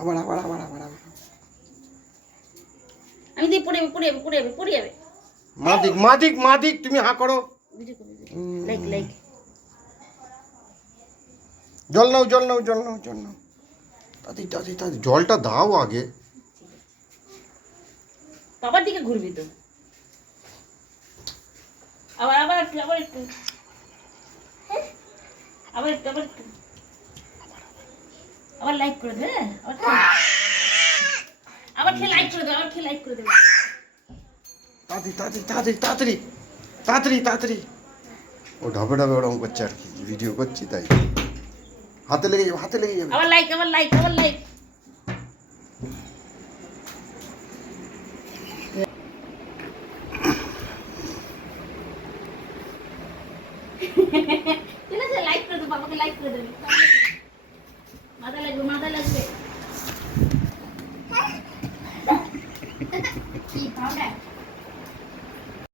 আবার আবার আবার আবার আবার আমি দিয়ে পড়ে যাবে মাদিক মাদিক মাদিক তুমি হা করো লাইক লাইক জল নাও জল নাও জল নাও জল নাও তাড়াতাড়ি তাড়াতাড়ি তাড়াতাড়ি জলটা দাও আগে বাবার দিকে ঘুরবি তো আবার আবার একটু আবার লাইক করে দে আবার লাইক করে দে তাড়াতাড়ি তাড়াতাড়ি তাড়াতাড়ি তাড়াতাড়ি তাড়াতাড়ি ও ঢাবে ঢাবে ওরকম করছে আর কি ভিডিও করছি তাই হাতে লেগে যাবে হাতে লেগে যাবে আবার লাইক ঠিক আছে লাইক করে দে বাবাকে লাইক করে দেবে মাথা লাগবে কি পাউডার